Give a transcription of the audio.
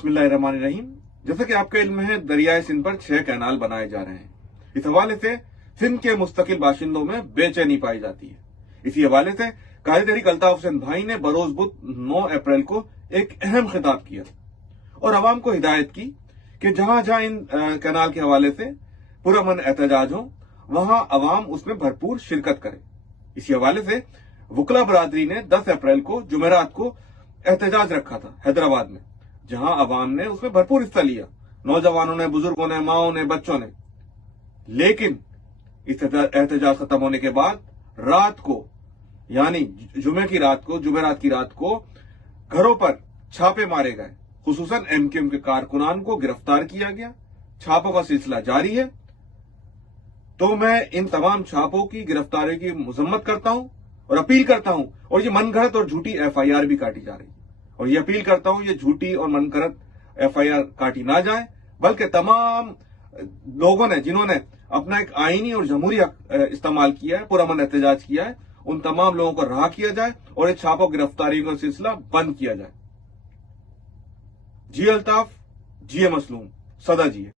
बिस्मिल्लाहिर्रहमानिर्रहीम। जैसा कि आपका इल्म है, दरियाए सिंध पर 6 कैनाल बनाए जा रहे हैं। इस हवाले से सिंध के मुस्तकिल बाशिंदों में बेचैनी पाई जाती है। इसी हवाले से कायद तहरीक अल्ताफ हुसैन भाई ने बरोज बुध 9 अप्रैल को एक अहम खिताब किया और अवाम को हिदायत की कि जहां जहां इन कैनाल के हवाले से पुरअमन एहतजाज हो, वहां अवाम उसमें भरपूर शिरकत करे। इसी हवाले से वकला बरादरी ने 10 अप्रैल को जुमेरात को एहतजाज रखा था हैदराबाद में, जहां अवाम ने उसमें भरपूर हिस्सा लिया, नौजवानों ने, बुजुर्गों ने, माओं ने, बच्चों ने। लेकिन इस एहतजाज खत्म होने के बाद रात को, यानी जुमेरात की रात को घरों पर छापे मारे गए। खुसूसन एमक्यूएम के कारकुनान को गिरफ्तार किया गया। छापों का सिलसिला जारी है। तो मैं इन तमाम छापों की, गिरफ्तारी की मजम्मत करता हूं और अपील करता हूं, और ये मनगढ़ंत और झूठी एफआईआर भी काटी जा रही है, और ये अपील करता हूं ये झूठी और मनगढ़ंत एफआईआर काटी ना जाए, बल्कि तमाम लोगों ने जिन्होंने अपना एक आईनी और जमहूरी इस्तेमाल किया है, पुरअमन एहतजाज किया है, उन तमाम लोगों को रहा किया जाए और ये छापों गिरफ्तारी का सिलसिला बंद किया जाए। जी अल्ताफ, जी मसलूम, सदा जिए।